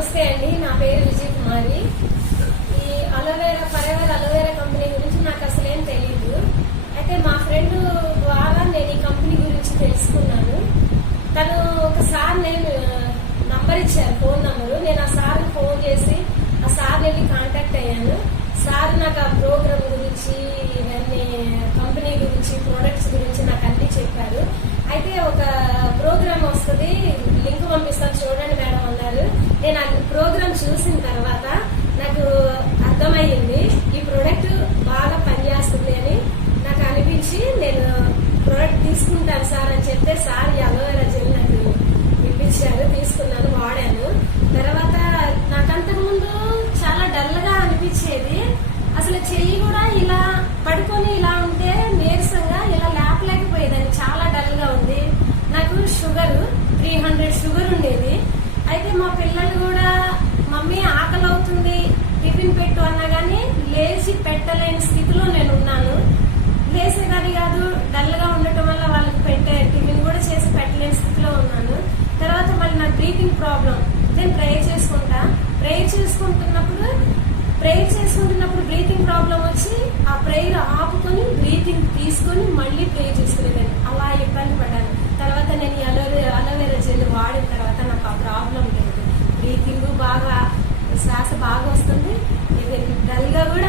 నమస్తే అండి, నా పేరు విజయ్ కుమారి. ఈ అలోవేరా ఫరెవర్ అలోవేరా కంపెనీ గురించి నాకు అసలు ఏం తెలియదు. అయితే మా ఫ్రెండ్ ద్వారా నేను ఈ కంపెనీ గురించి తెలుసుకున్నాను. తను ఒకసారి నేను నంబర్ ఇచ్చారు, ఫోన్ నంబరు. నేను ఆ సార్ని ఫోన్ చేసి ఆ సార్ని వెళ్ళి కాంటాక్ట్ అయ్యాను. సార్ నాకు ఆ ప్రోగ్రామ్ గురించి, ఇవన్నీ కంపెనీ గురించి, ప్రోడక్ట్స్ గురించి నాకు అన్ని చెప్పారు. అయితే ఒక ప్రోగ్రామ్ వస్తుంది, లింక్ పంపిస్తాను చూడండి మేడం అన్నారు. నేను ఆ ప్రోగ్రామ్ చూసిన తర్వాత నాకు అర్థమయ్యింది ఈ ప్రోడక్ట్ బాగా పనిచేస్తుంది అని నాకు అనిపించి నేను ప్రోడక్ట్ తీసుకుంటాను సార్ అని చెప్తే సార్ ఈ అలోవెరా జెల్ నాకు ఇప్పించారు. తీసుకున్నాను, వాడాను. తర్వాత నాకు అంతకుముందు చాలా డల్గా అనిపించేది. అసలు చెయ్యి కూడా ఇలా పడుకొని ఇలా ఉంటే నీరసంగా ఇలా లేపలేకపోయేదాన్ని. చాలా డల్ గా ఉంది. నాకు షుగర్ 300 షుగర్ ఉండేది. అయితే మా పిల్లలు కూడా మమ్మీ ఆకలి అవుతుంది టిఫిన్ పెట్టు అన్నా గానీ లేచి పెట్టలేని స్థితిలో నేను ఉన్నాను. లేసేదాన్ని కాదు, డల్ గా ఉండటం వల్ల వాళ్ళకి టిఫిన్ కూడా చేసి పెట్టలేని స్థితిలో ఉన్నాను. తర్వాత మళ్ళీ నాకు బ్రీతింగ్ ప్రాబ్లం. నేను ప్రేయర్ చేసుకుంటున్నప్పుడు బ్రీతింగ్ ప్రాబ్లం వచ్చి ఆ ప్రేయర్ ఆపుకొని బ్రీతింగ్ తీసుకొని మళ్ళీ ప్రేయర్ చేసుకునేదాన్ని. అలా ఇబ్బంది పడ్డాను. తర్వాత నేను ఈ అలోవెరా జెల్ వాడిన తర్వాత నాకు ఆ ప్రాబ్లం లేదు. బ్రీతింగ్ బాగా, శ్వాస బాగా వస్తుంది. ఇది డల్ గా కూడా